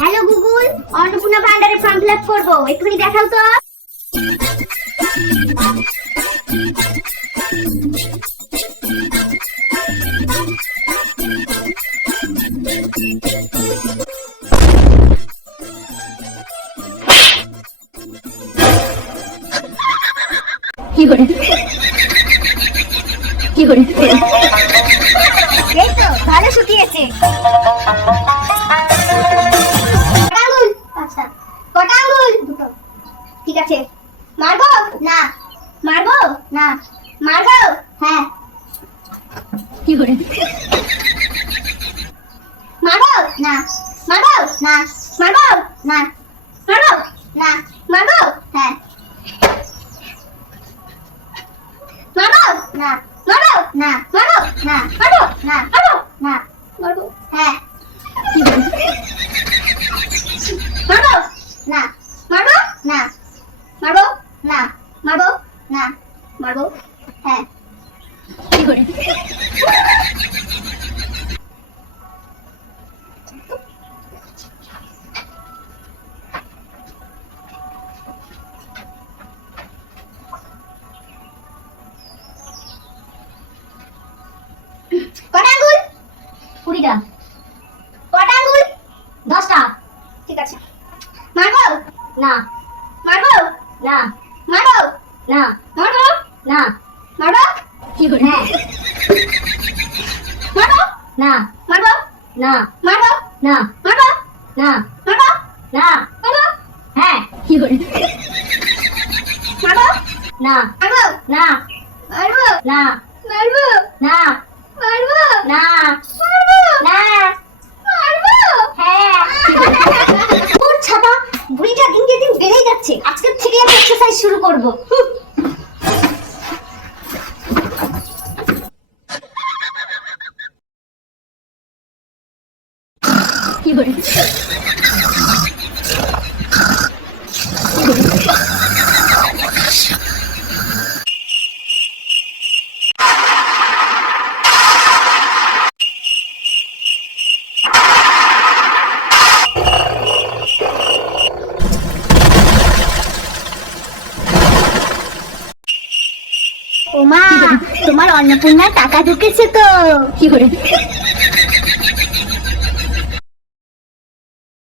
Hello Google, Annapurna ভান্ডারে form fill up করবো, একটুখানি দেখাও তো। এই তো ভালো শুকিয়েছে। কটা আঙ্গুল? পাঁচটা। কটা আঙ্গুল? দুটো। ঠিক আছে। মারবো? না। মারবো? না। মারবো? হ্যাঁ। মারবো? না। মারবো? না। মারবো? না। মারবো? না। মারবো? হ্যাঁ। মারবো? না। মারবো? না। মারবো? না। মারবো? না। মারবো? না। মারবো? হ্যাঁ। মারবো? না। মারবো? না। মারবো? না। মারবো? না। মারবো? হ্যাঁ। কটা আঙ্গুল? 20টা। কটা আঙ্গুল? 10টা। ঠিক আছে। মারবো? না। মারবো? না। মারবো? না। মারবো? না। মারবো? হ্যাঁ। মারবো? না। মারবো? না। মারবো? না। মারবো? না। মারবো? না। মারবো? হ্যাঁ। মারবো? না। মারবো? না। মারবো? না। মারবো? না। মারবো? না। মারবো? না। মারবো? হ্যাঁ। ওর ছাতা, বুড়িটা দিনকে দিন বেড়েই যাচ্ছে। আজকের থেকে আমি এক্সারসাইজ শুরু করব। ওমা, তোমার অন্নপূর্ণায় টাকা ঢুকেছে তো।